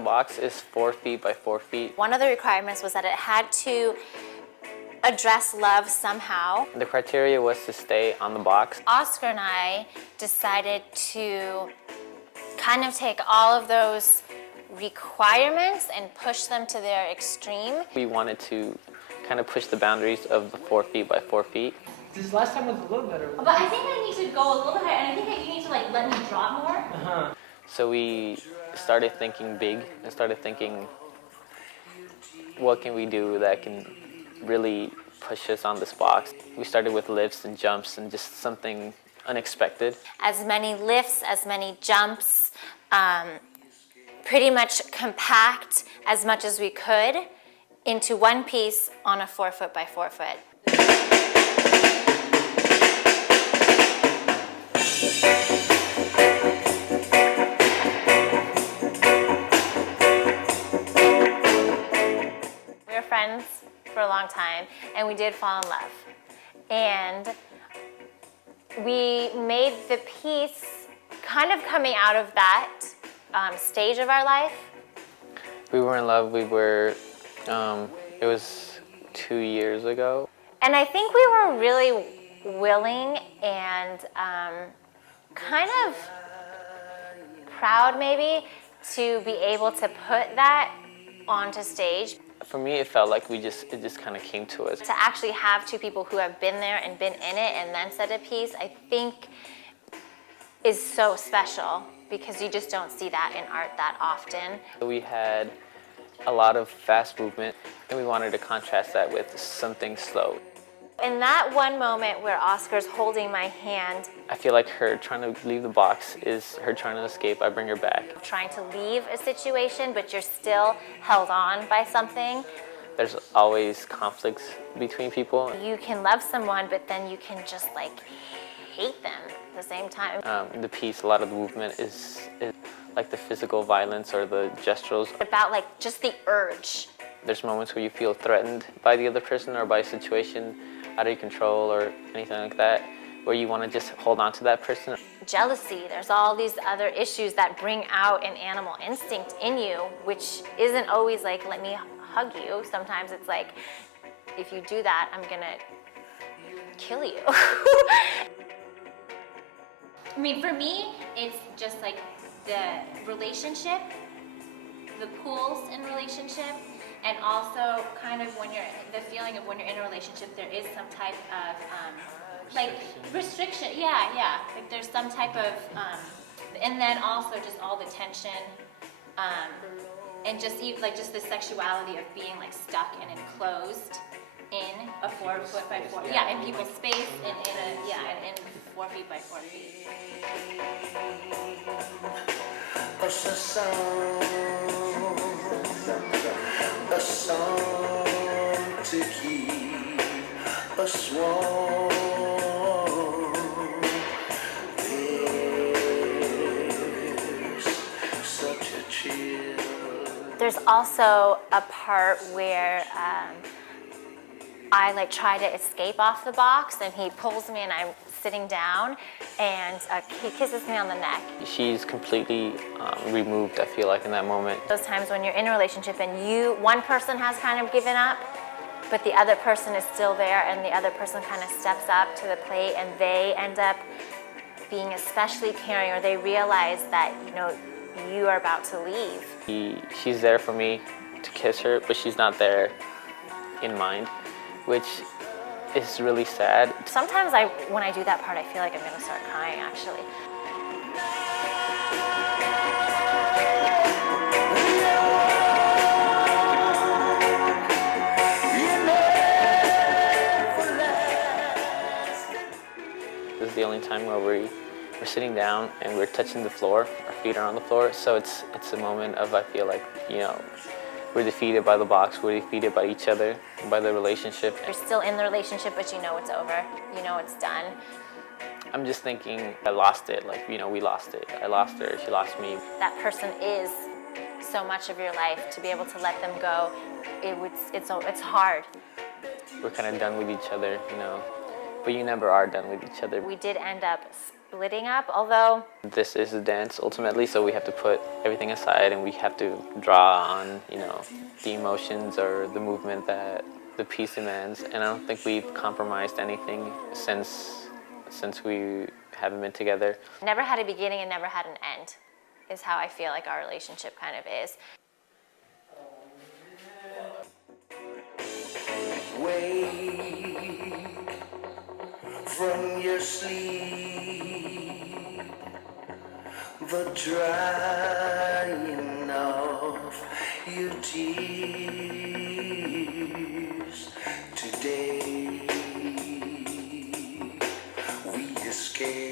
box is 4 feet by 4 feet. One of the requirements was that it had to address love somehow. The criteria was to stay on the box. Oscar and I decided to kind of take all of those requirements and push them to their extreme. We wanted to kind of push the boundaries of the 4 feet by 4 feet. This last time was a little better. But I think I need to go a little bit higher, and I think that you need to like let me drop more. So we started thinking big and started thinking, what can we do that can really push us on this box? We started with lifts and jumps and just something unexpected. As many lifts, as many jumps, pretty much compact as much as we could into one piece on a 4 foot by 4 foot. We were friends for a long time, and we did fall in love. And we made the piece kind of coming out of that stage of our life. We were in love. It was 2 years ago. And I think we were really willing and kind of proud maybe to be able to put that onto stage. For me, it felt like it just kind of came to us. To actually have two people who have been there and been in it and then set a piece, I think is so special because you just don't see that in art that often. We had a lot of fast movement, and we wanted to contrast that with something slow. In that one moment where Oscar's holding my hand, I feel like her trying to leave the box is her trying to escape. I bring her back. trying to leave a situation, but you're still held on by something. There's always conflicts between people. You can love someone, but then you can just like hate them at the same time. The piece, a lot of the movement is like the physical violence or the gesturals. About like just the urge. There's moments where you feel threatened by the other person or by a situation out of your control or anything like that, where you want to just hold on to that person. Jealousy, there's all these other issues that bring out an animal instinct in you, which isn't always like, let me hug you. Sometimes it's like, if you do that, I'm gonna kill you. I mean, for me, it's just like the relationship, the pulls in relationship, and also kind of the feeling of when you're in a relationship, there is some type of like restriction. Yeah. Like there's some type of, and then also just all the tension, and just even like just the sexuality of being like stuck and enclosed in a 4 foot by 4. Yeah, in people's space and in 4 feet by 4 feet. A song to keep us warm. There's such a chill. There's also a part where I like try to escape off the box, and he pulls me, and I'm sitting down, and he kisses me on the neck. She's completely removed, I feel like, in that moment. Those times when you're in a relationship and one person has kind of given up, but the other person is still there, and the other person kind of steps up to the plate, and they end up being especially caring, or they realize that, you know, you are about to leave. She's there for me to kiss her, but she's not there in mind, which is really sad. Sometimes when I do that part, I feel like I'm gonna start crying, actually. This is the only time where we're sitting down and we're touching the floor. Our feet are on the floor, so it's a moment of, I feel like, you know, we're defeated by the box, we're defeated by each other, by the relationship. You're still in the relationship, but you know it's over. You know it's done. I'm just thinking, I lost it. Like, you know, we lost it. I lost her, she lost me. That person is so much of your life. To be able to let them go, it's hard. We're kind of done with each other, you know, but you never are done with each other. We did end up splitting up, although This is a dance ultimately, so we have to put everything aside and we have to draw on, the emotions or the movement that the piece demands. And I don't think we've compromised anything since we haven't been together. never had a beginning and never had an end is how I feel like our relationship kind of is. Wake from your sleep, the drying of your tears. Today we escape